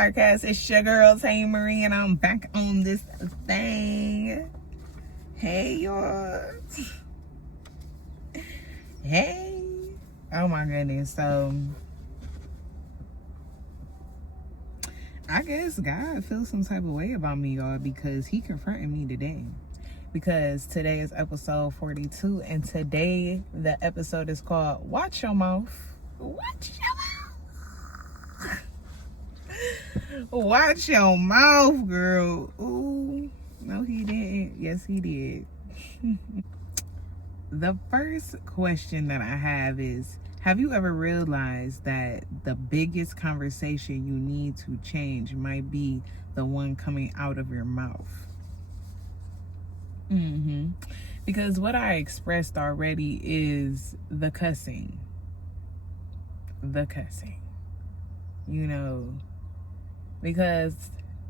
podcast. It's your girl Tae Marie, and I'm back on this thing. Hey, y'all. Hey. Oh my goodness. So, I guess God feels some type of way about me, y'all, because he confronted me today. Because today is episode 42, and today the episode is called Watch Your Mouth. Watch your mouth. Watch your mouth, girl. Ooh. No, he didn't. Yes, he did. The first question that I have is, have you ever realized that the biggest conversation you need to change might be the one coming out of your mouth? Because what I expressed already is the cussing. You know, because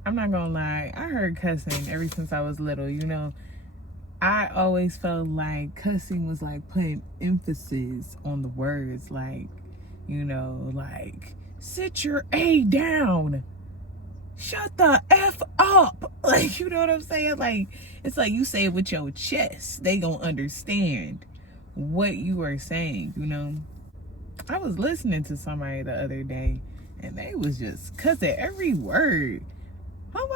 I'm not gonna lie, I heard cussing ever since I was little. You know, I always felt like cussing was like putting emphasis on the words, like, you know, like, sit your A down, shut the F up. Like, you know what I'm saying? Like, it's like you say it with your chest, they gonna understand what you are saying, you know? I was listening to somebody the other day, and they was just cussing every word. I'm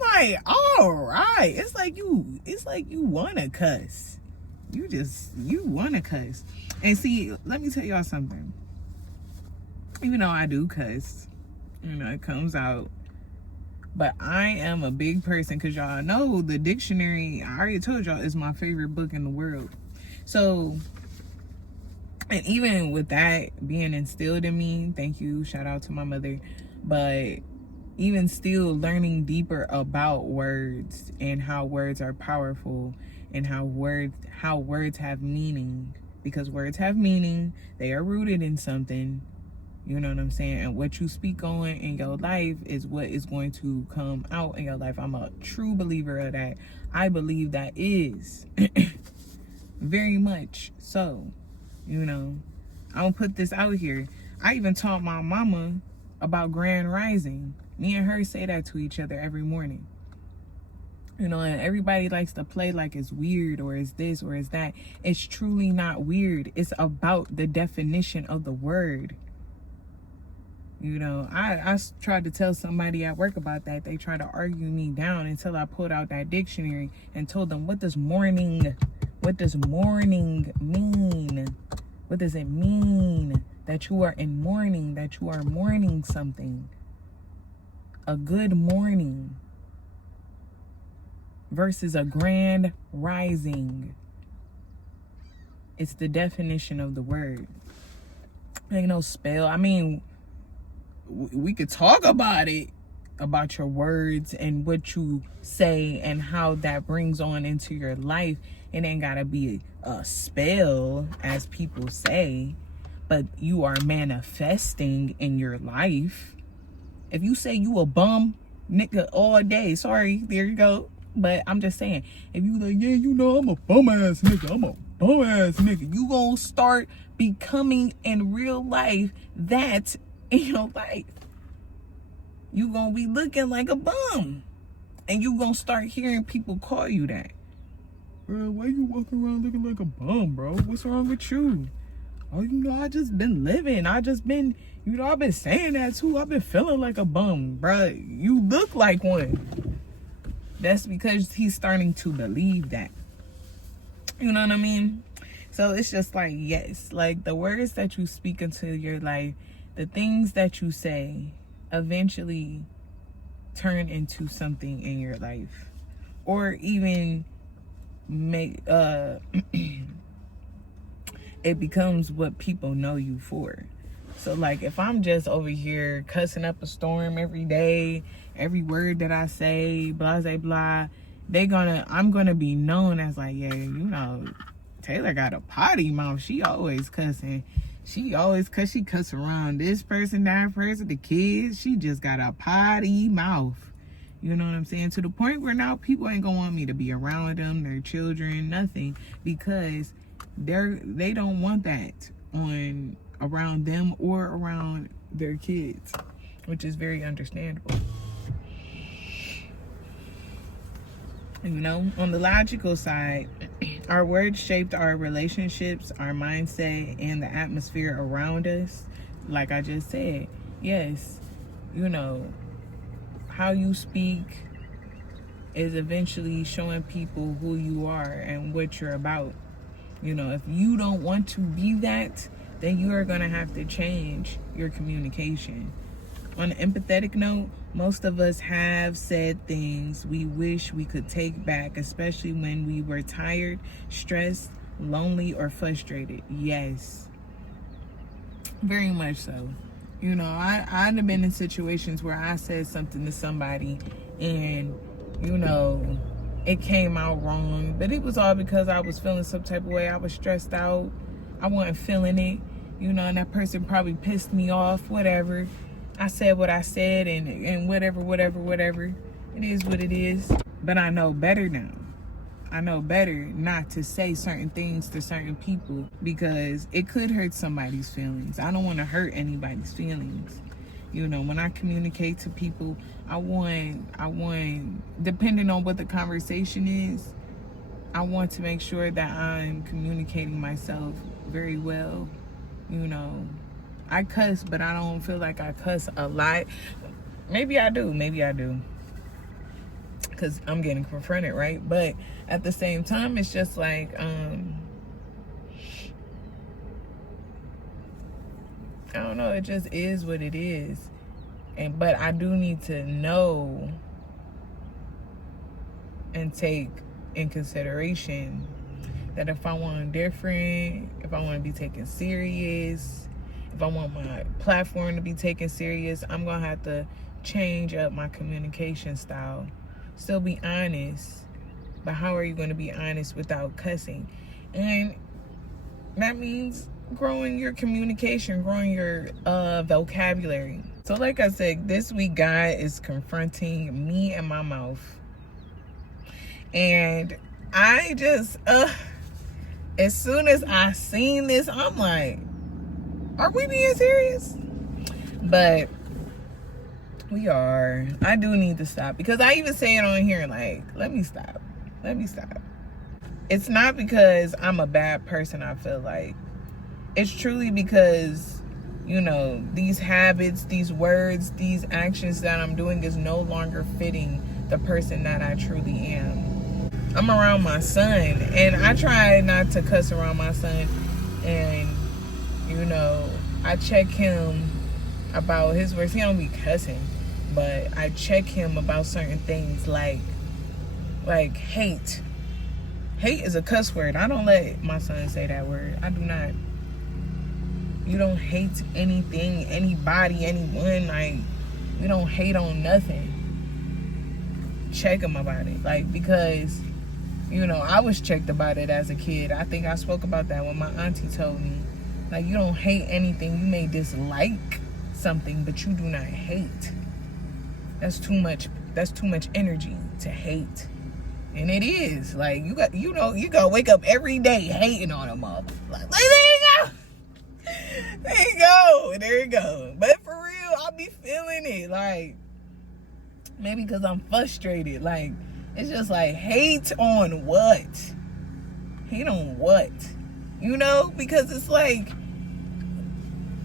like, all right. It's like you wanna cuss. You wanna cuss. And see, let me tell y'all something. Even though I do cuss, you know, it comes out. But I am a big person, because y'all know the dictionary, I already told y'all, is my favorite book in the world. So, and even with that being instilled in me, thank you, shout out to my mother, but even still learning deeper about words and how words are powerful and how words have meaning, because words have meaning, they are rooted in something. You know what I'm saying? And what you speak on in your life is what is going to come out in your life. I'm a true believer of that. I believe that is very much so. You know, I'm gonna put this out here. I even taught my mama about grand rising. Me and her say that to each other every morning. You know, and everybody likes to play like it's weird or it's this or it's that. It's truly not weird. It's about the definition of the word. You know, I tried to tell somebody at work about that. They tried to argue me down until I pulled out that dictionary and told them, what does mourning mean? What does it mean that you are in mourning, that you are mourning something? A good morning versus a grand rising. It's the definition of the word. Ain't no spell. I mean, we could talk about it, about your words and what you say and how that brings on into your life. It ain't gotta be a spell, as people say, but you are manifesting in your life. If you say you a bum nigga all day, sorry, there you go. But I'm just saying, if you like, yeah, you know, I'm a bum ass nigga, you gonna start becoming in real life that in your life. You gonna be looking like a bum, and you gonna start hearing people call you that. Bro, why you walking around looking like a bum, bro? What's wrong with you? Oh, you know, I just been living. I've been saying that too. I've been feeling like a bum, bro. You look like one. That's because he's starting to believe that. You know what I mean? So it's just like, yes, like the words that you speak into your life, the things that you say eventually turn into something in your life, or even make it becomes what people know you for. So like, if I'm just over here cussing up a storm every day, every word that I say, blah blah blah, I'm gonna be known as like, yeah, you know, Taylor got a potty mouth. She always cussing. She cuss around this person, that person, the kids. She just got a potty mouth. You know what I'm saying? To the point where now people ain't gonna want me to be around them, their children, nothing, because they don't want that. on around them or around their kids, which is very understandable. You know, on the logical side, our words shaped our relationships, our mindset, and the atmosphere around us. Like I just said, yes, you know, how you speak is eventually showing people who you are and what you're about. You know, if you don't want to be that, then you are going to have to change your communication. On an empathetic note, most of us have said things we wish we could take back, especially when we were tired, stressed, lonely, or frustrated. Yes, very much so. You know, I've been in situations where I said something to somebody and, you know, it came out wrong, but it was all because I was feeling some type of way. I was stressed out. I wasn't feeling it, you know, and that person probably pissed me off, whatever. I said what I said and whatever. It is what it is. But I know better now. I know better not to say certain things to certain people because it could hurt somebody's feelings. I don't want to hurt anybody's feelings. You know, when I communicate to people, I want, depending on what the conversation is, I want to make sure that I'm communicating myself very well. You know, I cuss, but I don't feel like I cuss a lot. Maybe I do. Because I'm getting confronted, right? But at the same time, it's just like, I don't know. It just is what it is. But I do need to know and take in consideration that if I want different, if I want to be taken serious, if I want my platform to be taken serious, I'm going to have to change up my communication style. Still be honest, but how are you going to be honest without cussing? And that means growing your communication, growing your vocabulary. So like I said, this week God is confronting me and my mouth. And I just, as soon as I seen this, I'm like, are we being serious? But we are. I do need to stop because I even say it on here like, let me stop. It's not because I'm a bad person, I feel like. It's truly because, you know, these habits, these words, these actions that I'm doing is no longer fitting the person that I truly am. I'm around my son and I try not to cuss around my son, and you know, I check him about his words. He don't be cussing, but I check him about certain things like hate. Hate is a cuss word. I don't let my son say that word. I do not. You don't hate anything, anybody, anyone. Like, we don't hate on nothing. Check him about it. Like, because, you know, I was checked about it as a kid. I think I spoke about that when my auntie told me. Like, you don't hate anything. You may dislike something, but you do not hate. That's too much energy to hate. And it is. Like, you gotta wake up every day hating on a mother. Like, there you go. But for real, I be feeling it. Like, maybe because I'm frustrated. Like, it's just like, hate on what? Hate on what? You know, because it's like,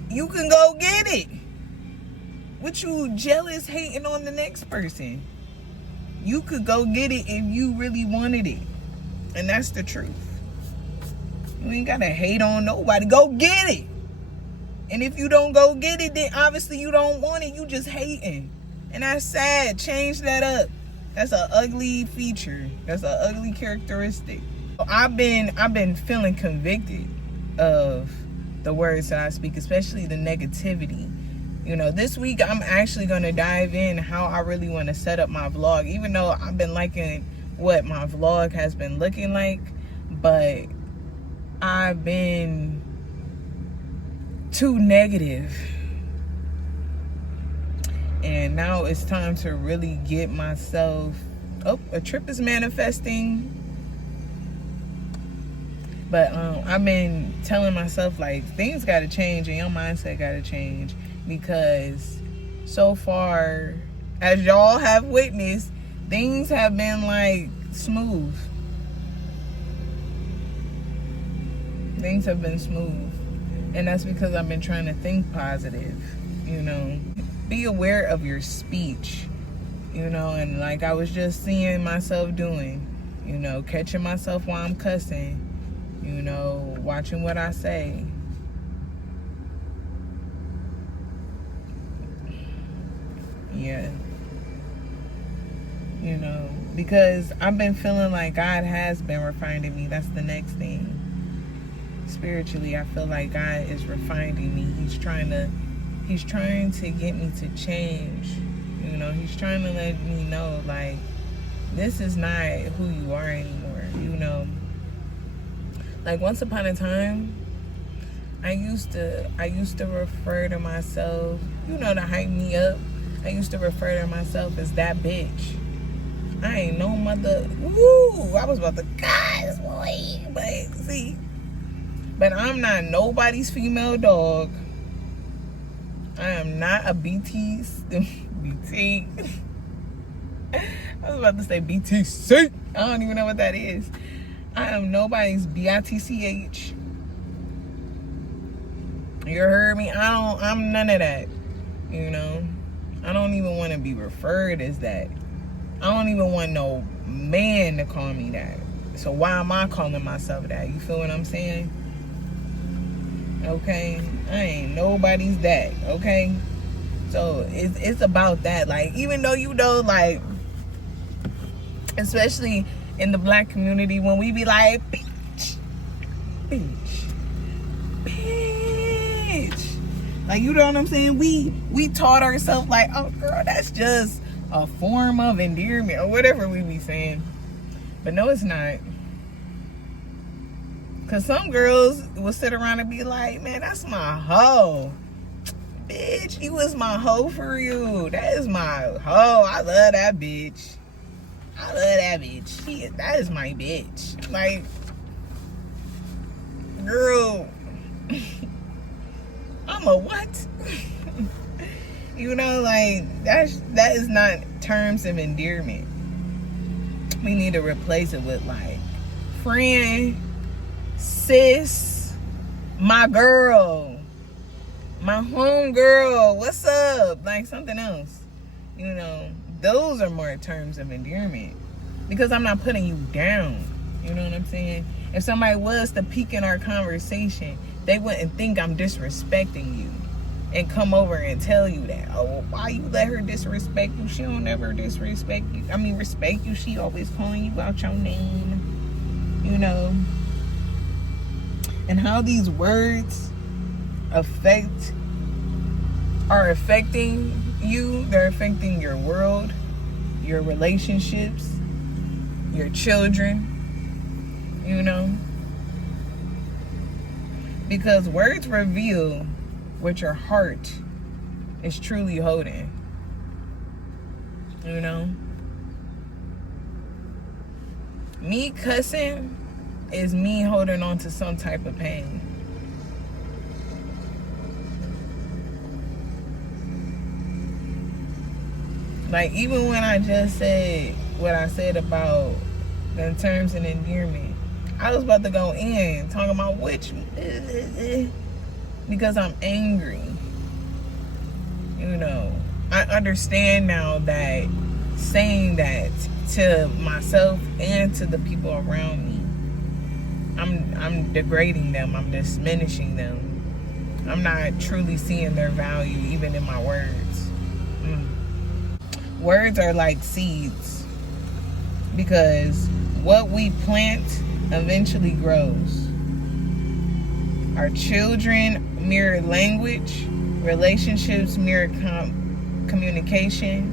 you can go get it. What you jealous hating on the next person? You could go get it if you really wanted it. And that's the truth. You ain't gotta hate on nobody. Go get it. And if you don't go get it, then obviously you don't want it. You just hating. And that's sad. Change that up. That's an ugly feature. That's an ugly characteristic. I've been feeling convicted of the words that I speak, especially the negativity. You know, this week I'm actually going to dive in how I really want to set up my vlog, even though I've been liking what my vlog has been looking like, but I've been too negative. And now it's time to really get myself, a trip is manifesting. But I've been telling myself, like, things got to change and your mindset got to change, because so far, as y'all have witnessed, things have been like smooth. Things have been smooth. And that's because I've been trying to think positive, you know. Be aware of your speech, you know, and like I was just seeing myself doing, you know, catching myself while I'm cussing, you know, watching what I say. Yeah. You know, because I've been feeling like God has been refining me. That's the next thing. Spiritually, I feel like God is refining me. He's trying to get me to change. You know, he's trying to let me know, like, this is not who you are anymore, you know. Like, once upon a time, I used to refer to myself, you know, to hype me up. I used to refer to myself as that bitch. I ain't no mother. Woo! I was about to, guys, boy. But see, but I'm not nobody's female dog. I am not a BT. BT. I was about to say BTC. I don't even know what that is. I am nobody's BITCH. You heard me? I'm none of that. You know? I don't even want to be referred as that. I don't even want no man to call me that. So why am I calling myself that? You feel what I'm saying? Okay? I ain't nobody's that. Okay? So it's about that. Like, even though, you know, like, especially in the black community, when we be like, bitch, bitch, bitch. Like, you know what I'm saying? We taught ourselves, like, oh, girl, that's just a form of endearment, or whatever we be saying. But no, it's not. Because some girls will sit around and be like, man, that's my hoe. Bitch, you was my hoe for you. That is my hoe. I love that bitch. I love that bitch. That is my bitch. Like, girl, I'm a what? You know, like, that is not terms of endearment. We need to replace it with, like, friend, sis, my girl, my home girl, what's up? Like, something else. You know, those are more terms of endearment, because I'm not putting you down. You know what I'm saying? If somebody was to peek in our conversation, they wouldn't think I'm disrespecting you and come over and tell you that. Oh, why you let her disrespect you? She don't ever disrespect you. I mean, respect you. She always calling you out your name. You know? And how these words are affecting you. They're affecting your world, your relationships, your children. You know? Because words reveal what your heart is truly holding. You know? Me cussing is me holding on to some type of pain. Like, even when I just said what I said about the terms and endearment, I was about to go in talking about which, because I'm angry. You know, I understand now that saying that to myself and to the people around me, I'm degrading them. I'm diminishing them. I'm not truly seeing their value even in my words. Words are like seeds, because what we plant eventually grows. Our children mirror language, relationships mirror communication,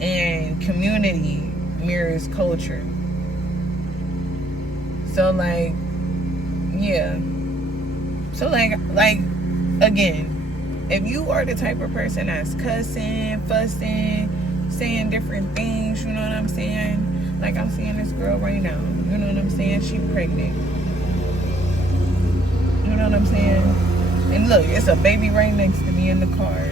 and community mirrors culture. So, like, yeah. So, like again, if you are the type of person that's cussing, fussing, saying different things, you know what I'm saying? Like, I'm seeing this girl right now, you know what I'm saying? She pregnant. know what I'm saying? And look, it's a baby right next to me in the car.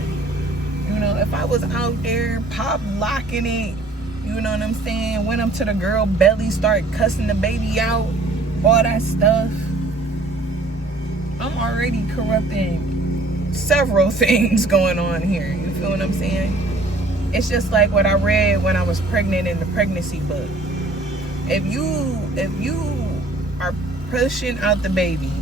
You know, if I was out there pop locking it, you know what I'm saying, went up to the girl belly, start cussing the baby out, all that stuff, I'm already corrupting several things going on here. You feel what I'm saying? It's just like what I read when I was pregnant in the pregnancy book. If you are pushing out the baby,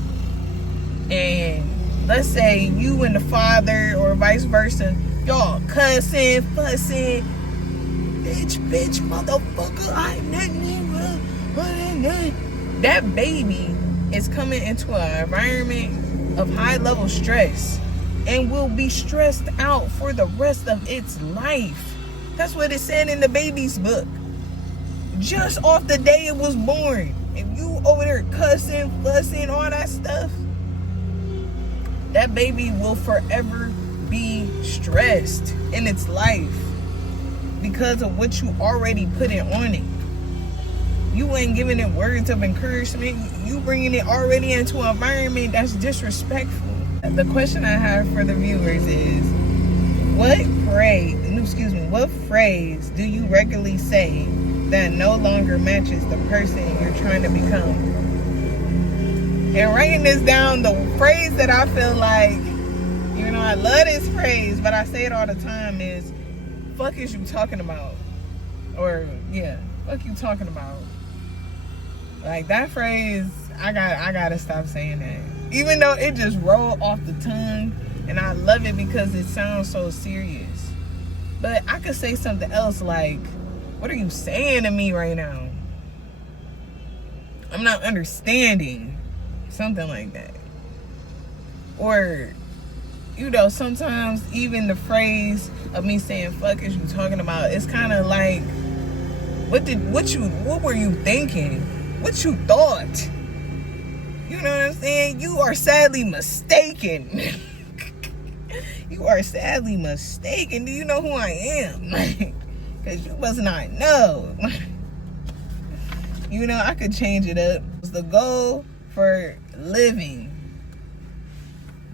and let's say you and the father or vice versa, y'all cussing, fussing, bitch, motherfucker, I'm nothing. That baby is coming into an environment of high level stress and will be stressed out for the rest of its life. That's what it said in the baby's book. Just off the day it was born. If you over there cussing, fussing, all that stuff, that baby will forever be stressed in its life because of what you already put it on it. You ain't giving it words of encouragement. You bringing it already into an environment that's disrespectful. The question I have for the viewers is, what phrase do you regularly say that no longer matches the person you're trying to become? And writing this down, the phrase that I feel like, you know, I love this phrase, but I say it all the time, is, fuck is you talking about? Or, yeah, fuck you talking about? Like, that phrase, I gotta stop saying that. Even though it just rolled off the tongue, and I love it because it sounds so serious. But I could say something else like, what are you saying to me right now? I'm not understanding. Something like that. Or, you know, sometimes even the phrase of me saying fuck is you talking about, it's kind of like, what were you thinking? What you thought? You know what I'm saying? You are sadly mistaken. You are sadly mistaken. Do you know who I am? Because you must not know. You know, I could change it up. The goal for living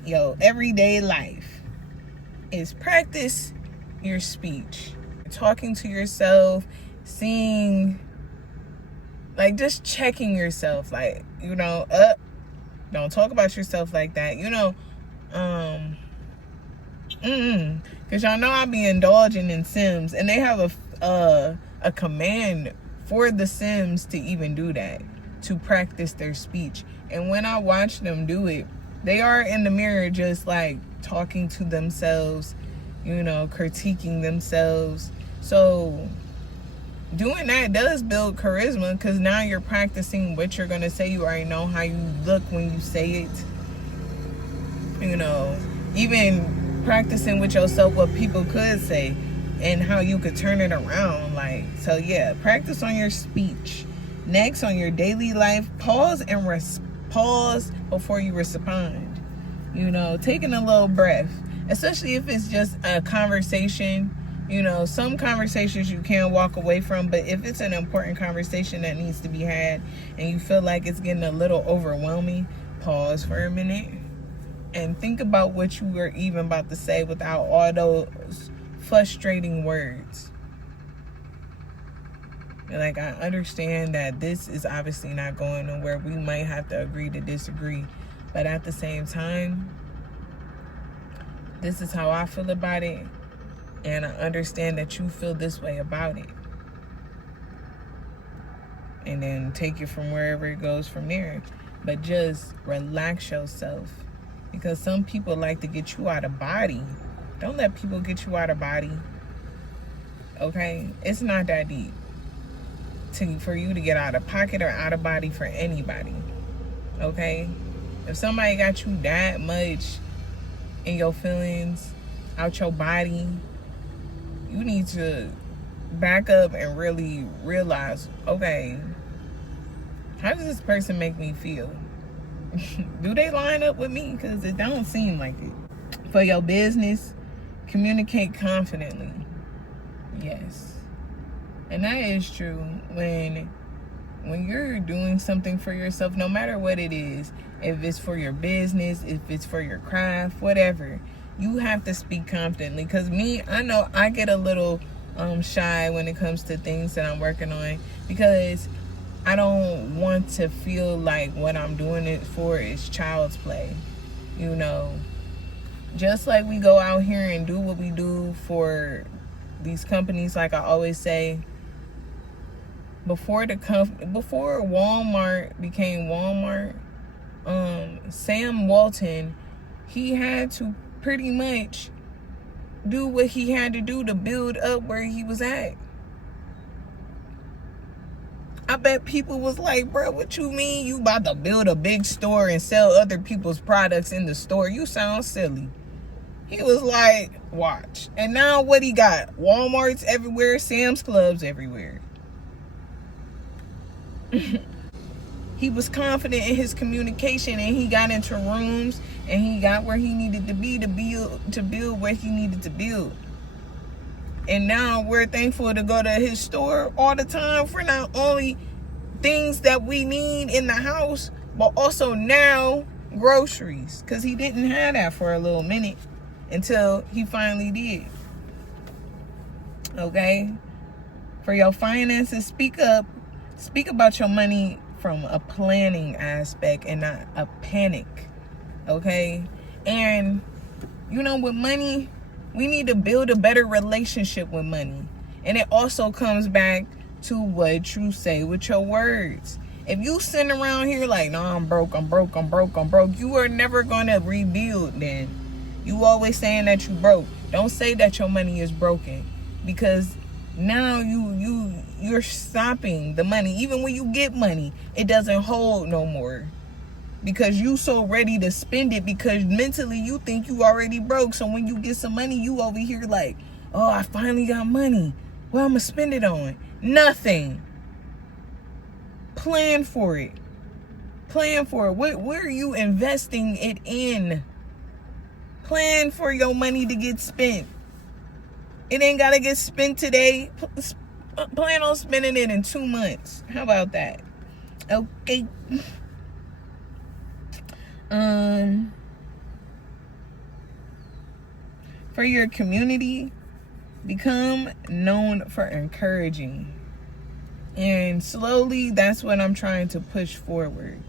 your everyday life is practice your speech. Talking to yourself, seeing, like, just checking yourself, like, you know, don't talk about yourself like that, you know. Because y'all know I be indulging in Sims, and they have a command for the Sims to even do that, to practice their speech. And when I watch them do it, they are in the mirror just like talking to themselves, you know, critiquing themselves. So doing that does build charisma, because now you're practicing what you're going to say. You already know how you look when you say it. You know, even practicing with yourself what people could say and how you could turn it around. Like, so yeah, practice on your speech. Next, on your daily life, pause before you respond. You know, taking a little breath, especially if it's just a conversation. You know, some conversations you can walk away from, but if it's an important conversation that needs to be had and you feel like it's getting a little overwhelming, pause for a minute and think about what you were even about to say without all those frustrating words. Like, I understand that this is obviously not going nowhere. We might have to agree to disagree. But at the same time, this is how I feel about it. And I understand that you feel this way about it. And then take it from wherever it goes from there. But just relax yourself. Because some people like to get you out of body. Don't let people get you out of body. Okay? It's not that deep for you to get out of pocket or out of body for anybody. Okay? If somebody got you that much in your feelings, out your body, you need to back up and really realize, okay, how does this person make me feel? Do they line up with me? Because it don't seem like it. For your business, communicate confidently. Yes. And that is true. When when you're doing something for yourself, no matter what it is, if it's for your business, if it's for your craft, whatever, you have to speak confidently. Because me, I know I get a little shy when it comes to things that I'm working on, because I don't want to feel like what I'm doing it for is child's play. You know, just like we go out here and do what we do for these companies, like I always say, before Walmart became Walmart, Sam Walton, he had to pretty much do what he had to do to build up where he was at. I bet people was like, bro, what you mean you about to build a big store and sell other people's products in the store? You sound silly. He was like, watch. And now what he got? Walmart's everywhere, Sam's Club's everywhere. He was confident in his communication, and he got into rooms, and he got where he needed to be to build what he needed to build. And now we're thankful to go to his store all the time for not only things that we need in the house, but also now groceries. Because he didn't have that for a little minute until he finally did. Okay? For your finances, speak up. Speak about your money from a planning aspect and not a panic. Okay? And, you know, with money, we need to build a better relationship with money. And it also comes back to what you say with your words. If you sitting around here like, no, I'm broke, you are never going to rebuild then. You always saying that you broke. Don't say that your money is broken. Because now you're stopping the money. Even when you get money, it doesn't hold no more. Because you so ready to spend it, because mentally you think you already broke. So when you get some money, you over here like, oh, I finally got money. What I'm going to spend it on? Nothing. Plan for it. Plan for it. Where are you investing it in? Plan for your money to get spent. It ain't got to get spent today. Plan on spending it in 2 months. How about that? Okay. For your community, become known for encouraging. And slowly, that's what I'm trying to push forward.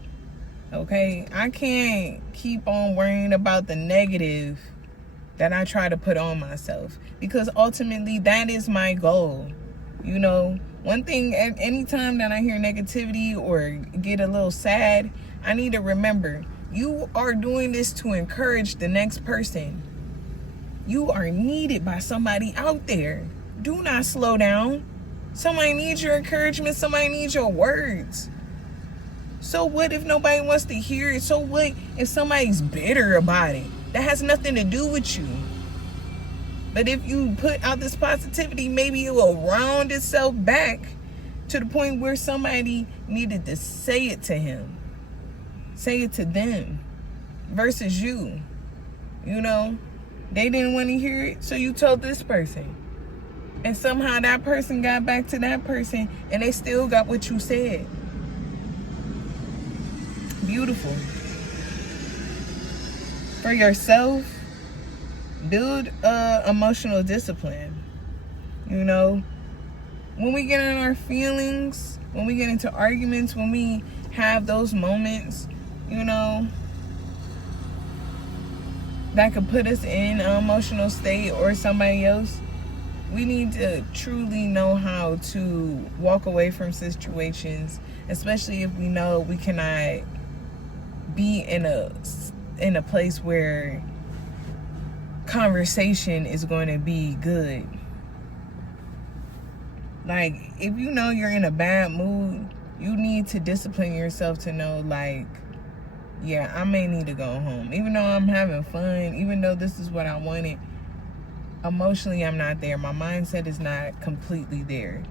Okay? I can't keep on worrying about the negative that I try to put on myself, because ultimately that is my goal. You know, one thing, anytime that I hear negativity or get a little sad, I need to remember, you are doing this to encourage the next person. You are needed by somebody out there. Do not slow down. Somebody needs your encouragement. Somebody needs your words. So what if nobody wants to hear it? So what if somebody's bitter about it? That has nothing to do with you. But if you put out this positivity, maybe it will round itself back to the point where somebody needed to say it to him. Say it to them versus you. You know, they didn't want to hear it, so you told this person. And somehow that person got back to that person, and they still got what you said. Beautiful. For yourself, build emotional discipline. You know, when we get in our feelings, when we get into arguments, when we have those moments, you know, that could put us in an emotional state or somebody else, we need to truly know how to walk away from situations, especially if we know we cannot be in a place where conversation is going to be good. Like, if you know you're in a bad mood, you need to discipline yourself to know, like, yeah, I may need to go home. Even though I'm having fun, even though this is what I wanted, emotionally I'm not there. My mindset is not completely there.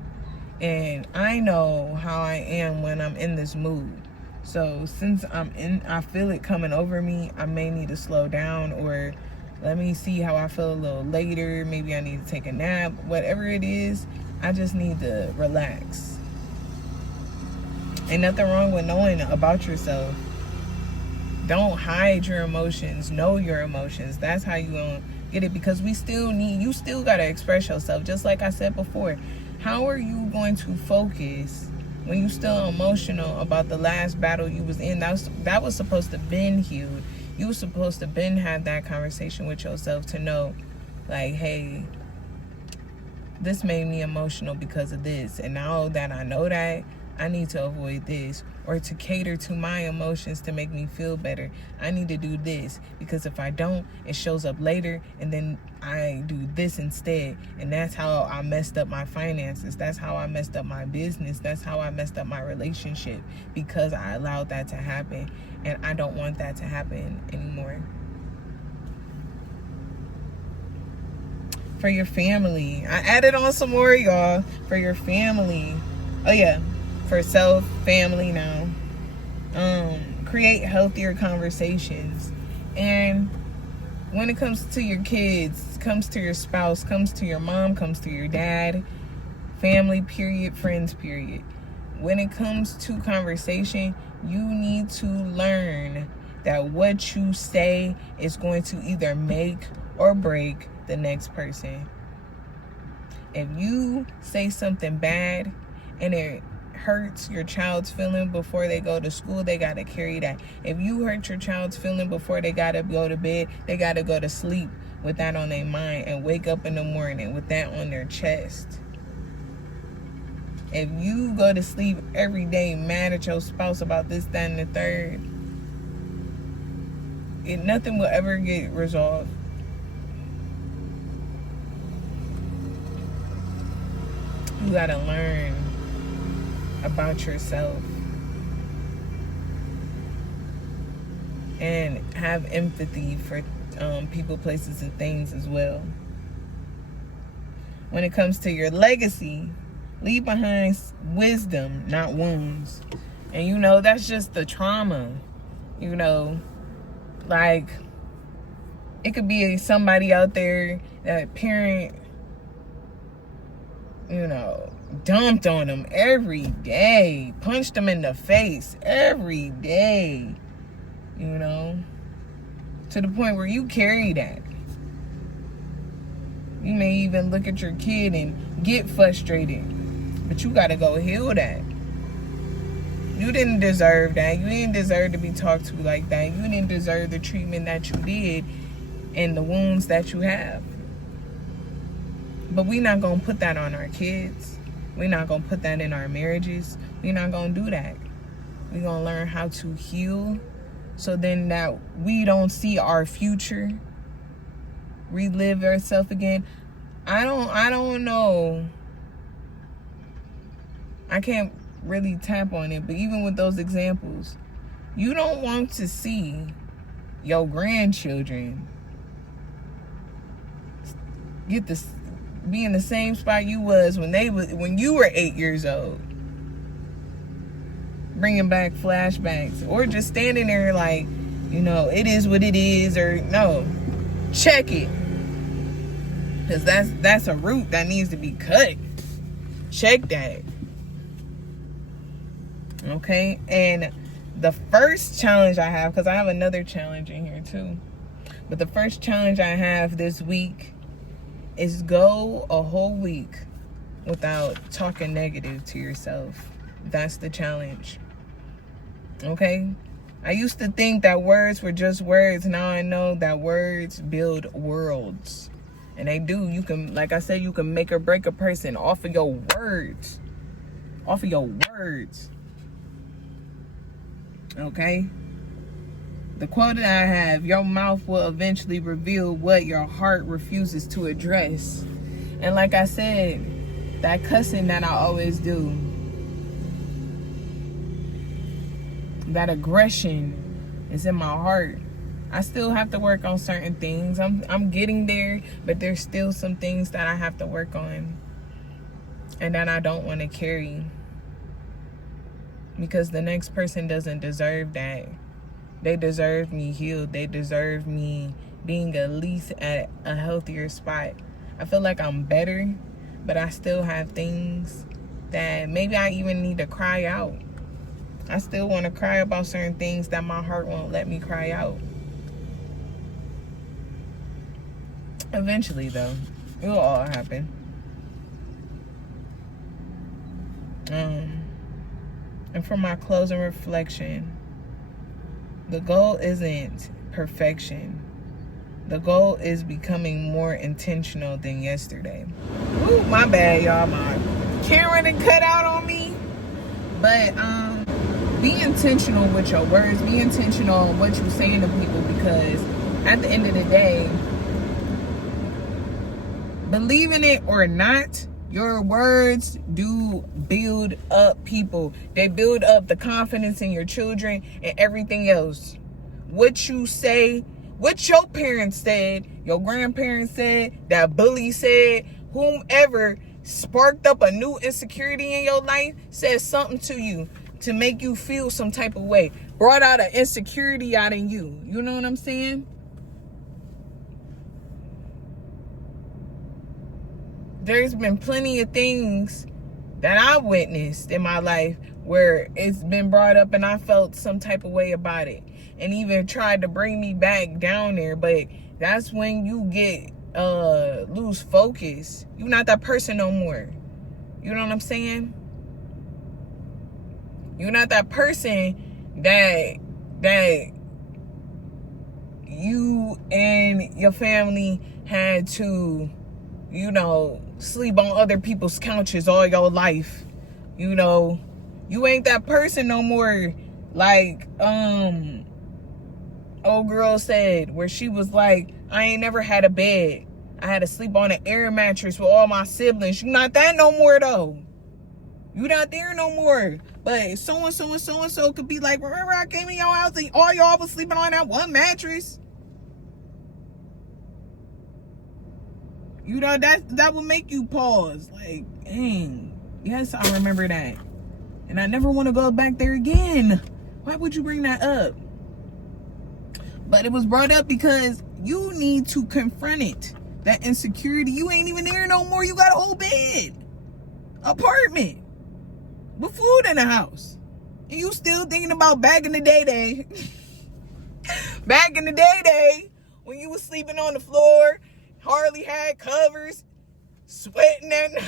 And I know how I am when I'm in this mood. So since I feel it coming over me, I may need to slow down, or let me see how I feel a little later. Maybe I need to take a nap. Whatever it is, I just need to relax. Ain't nothing wrong with knowing about yourself. Don't hide your emotions. Know your emotions. That's how you gonna get it, because you still gotta express yourself. Just like I said before, how are you going to focus when you still emotional about the last battle you was in? That was supposed to been healed. You were supposed to been have that conversation with yourself to know, like, hey, this made me emotional because of this, and now that I know that, I need to avoid this, or to cater to my emotions to make me feel better, I need to do this, because if I don't, it shows up later, and then I do this instead. And that's how I messed up my finances. That's how I messed up my business. That's how I messed up my relationship, because I allowed that to happen, and I don't want that to happen anymore. For your family, I added on some more, y'all. For your family, oh yeah, for self, family now. Create healthier conversations. And when it comes to your kids, comes to your spouse, comes to your mom, comes to your dad, family, period, friends, period. When it comes to conversation, you need to learn that what you say is going to either make or break the next person. If you say something bad and it hurts your child's feeling before they go to school, they got to carry that. If you hurt your child's feeling before they got to go to bed, they got to go to sleep with that on their mind and wake up in the morning with that on their chest. If you go to sleep every day mad at your spouse about this, that, and the third, nothing will ever get resolved. You got to learn about yourself and have empathy for people, places, and things as well. When it comes to your legacy, leave behind wisdom, not wounds. And that's just the trauma. Like, it could be somebody out there, that parent, dumped on them every day, punched them in the face every day, to the point where you carry that. You may even look at your kid and get frustrated, but you got to go heal that. You didn't deserve that. You didn't deserve to be talked to like that. You didn't deserve the treatment that you did and the wounds that you have. But we're not going to put that on our kids. We're not going to put that in our marriages. We're not going to do that. We're going to learn how to heal, so then that we don't see our future relive ourselves again. I don't know. I can't really tap on it, but even with those examples, you don't want to see your grandchildren be in the same spot you was when you were 8 years old, bringing back flashbacks, or just standing there like, it is what it is, or no, check it, because that's a root that needs to be cut. Check that. Okay. And the first challenge I have, because I have another challenge in here too, but the first challenge I have this week is go a whole week without talking negative to yourself. That's the challenge. Okay? I used to think that words were just words. Now I know that words build worlds. And they do. You can, like I said, you can make or break a person off of your words. Off of your words. Okay? The quote that I have, your mouth will eventually reveal what your heart refuses to address. And like I said, that cussing that I always do, that aggression is in my heart. I still have to work on certain things. I'm getting there, but there's still some things that I have to work on and that I don't want to carry, because the next person doesn't deserve that. They deserve me healed. They deserve me being at least at a healthier spot. I feel like I'm better, but I still have things that maybe I even need to cry out. I still want to cry about certain things that my heart won't let me cry out. Eventually, though, it'll all happen. And for my closing reflection, the goal isn't perfection. The goal is becoming more intentional than yesterday. Ooh, my bad, y'all. My camera done cut out on me. But be intentional with your words. Be intentional on what you're saying to people, because at the end of the day, believe in it or not, your words do build up people. They build up the confidence in your children and everything else. What you say, what your parents said, your grandparents said, that bully said, whomever sparked up a new insecurity in your life, said something to you to make you feel some type of way, brought out an insecurity out in you. You know what I'm saying? There's been plenty of things that I witnessed in my life where it's been brought up and I felt some type of way about it, and even tried to bring me back down there. But that's when you get lose focus. You're not that person no more. You know what I'm saying? You're not that person that you and your family had to, you know, sleep on other people's couches all your life. You know, you ain't that person no more. Like old girl said, where she was like, I ain't never had a bed. I had to sleep on an air mattress with all my siblings. You not that no more though. You not there no more. But so-and-so and so-and-so could be like, remember I came in your house and all y'all was sleeping on that one mattress? You know, that will make you pause. Like, dang, yes, I remember that. And I never want to go back there again. Why would you bring that up? But it was brought up because you need to confront it. That insecurity. You ain't even there no more. You got a whole bed. Apartment. With food in the house. And you still thinking about back in the day. Back in the day when you was sleeping on the floor, hardly had covers, sweating at night.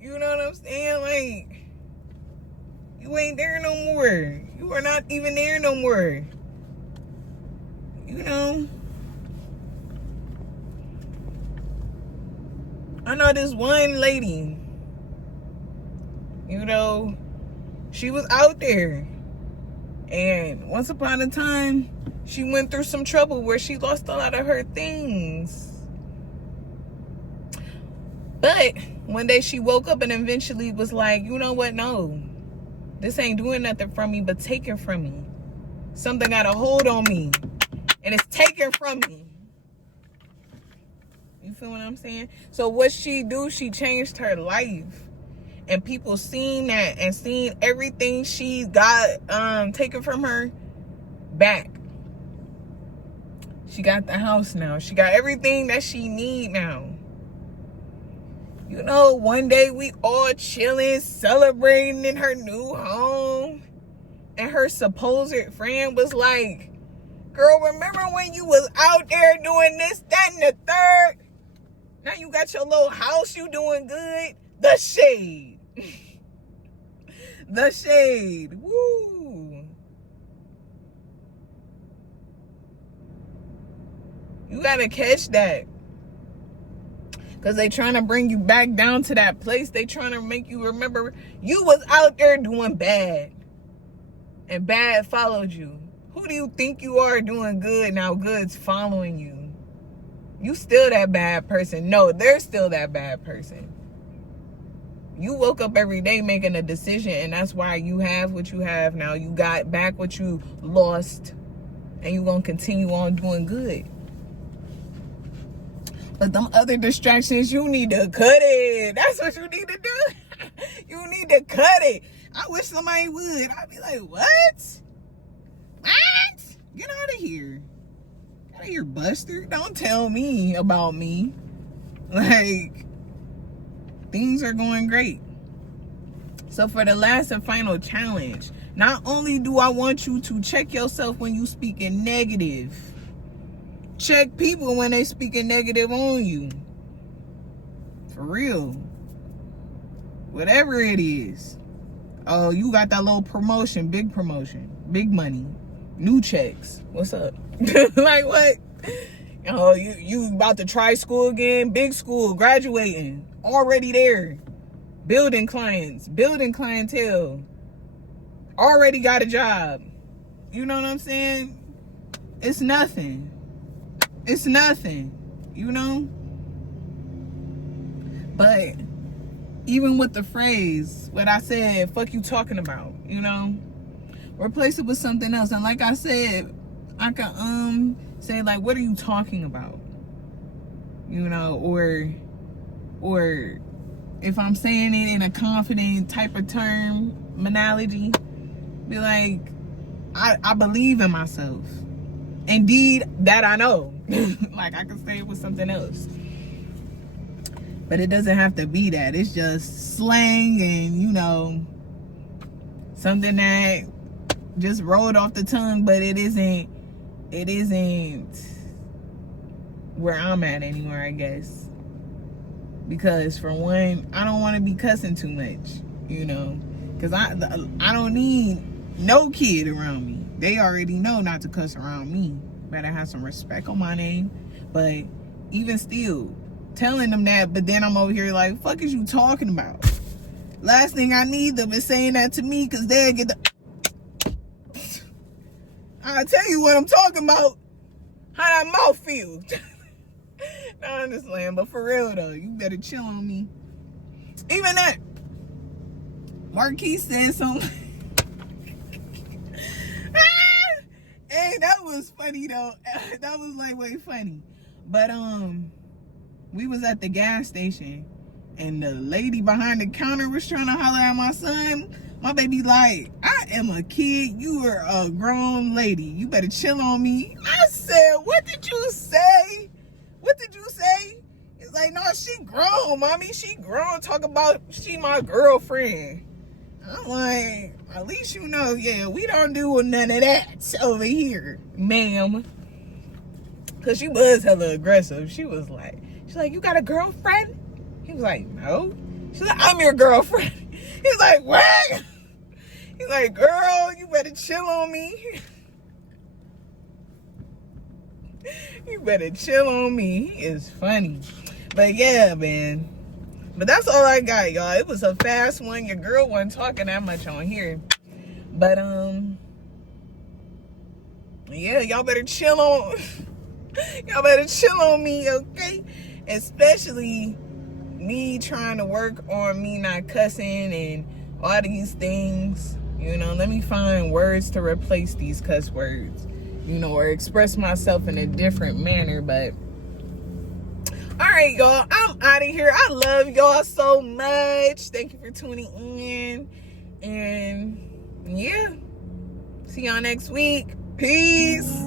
You know what I'm saying? Like, you ain't there no more. You are not even there no more. You know? I know this one lady, you know, she was out there. And once upon a time, she went through some trouble where she lost a lot of her things. But one day she woke up and eventually was like, you know what? No, this ain't doing nothing from me but taking from me. Something got a hold on me and it's taken from me. You feel what I'm saying? So what she do, she changed her life. And people seen that and seen everything she got taken from her back. She got the house now. She got everything that she need now. You know, one day we all chilling, celebrating in her new home. And her supposed friend was like, girl, remember when you was out there doing this, that, and the third? Now you got your little house, you doing good. The shade. The shade. Woo. You gotta catch that. Because they trying to bring you back down to that place. They trying to make you remember you was out there doing bad. And bad followed you. Who do you think you are doing good now? Good's following you. You still that bad person. No, they're still that bad person. You woke up every day making a decision, and that's why you have what you have now. You got back what you lost, and you're going to continue on doing good. But them other distractions, you need to cut it. That's what you need to do. You need to cut it. I wish somebody would. I'd be like, what? What? Get out of here. Get out of here, Buster. Don't tell me about me. Like, things are going great. So for the last and final challenge, not only do I want you to check yourself when you speaking negative, check people when they speaking negative on you. For real. Whatever it is. Oh, you got that little promotion, big money, new checks. What's up? Like what? Oh, you about to try school again? Big school, graduating, already there, building clients, building clientele, already got a job. You know what I'm saying? It's nothing. It's nothing, you know? But even with the phrase, what I said, fuck you talking about, you know? Replace it with something else. And like I said, I can say like, what are you talking about? You know, or if I'm saying it in a confident type of terminology, be like, I believe in myself. Indeed, that I know. Like I can say it with something else. But it doesn't have to be that. It's just slang and, you know, something that just rolled off the tongue, but it isn't where I'm at anymore, I guess. Because for one, I don't want to be cussing too much, you know, because I don't need no kid around me. They already know not to cuss around me. Better have some respect on my name. But even still, telling them that, but then I'm over here like, fuck is you talking about? Last thing I need them is saying that to me, because they'll get the... I'll tell you what I'm talking about. How that mouth feels. No, I'm just playing, but for real though, you better chill on me. Even that, Marquis said something. Hey, that was funny though. That was like way funny. But we was at the gas station and the lady behind the counter was trying to holler at my son. My baby like, I am a kid, you are a grown lady, you better chill on me. I said, what did you say? What did you say? He's like, no, she grown, mommy, she grown. Talk about she my girlfriend. I'm like, at least you know, yeah, we don't do none of that over here, ma'am. Cause she was hella aggressive. She's like, you got a girlfriend? He was like, no. She's like, I'm your girlfriend. He's like, what? He's like, girl, you better chill on me. You better chill on me. He is funny. But yeah, man. But that's all I got, y'all. It was a fast one. Your girl wasn't talking that much on here. But, yeah, y'all better chill on... Y'all better chill on me, okay? Especially me trying to work on me not cussing and all these things. You know, let me find words to replace these cuss words. You know, or express myself in a different manner. But, alright, y'all. I'm out of here. I love y'all so much. Thank you for tuning in. And, yeah. See y'all next week. Peace.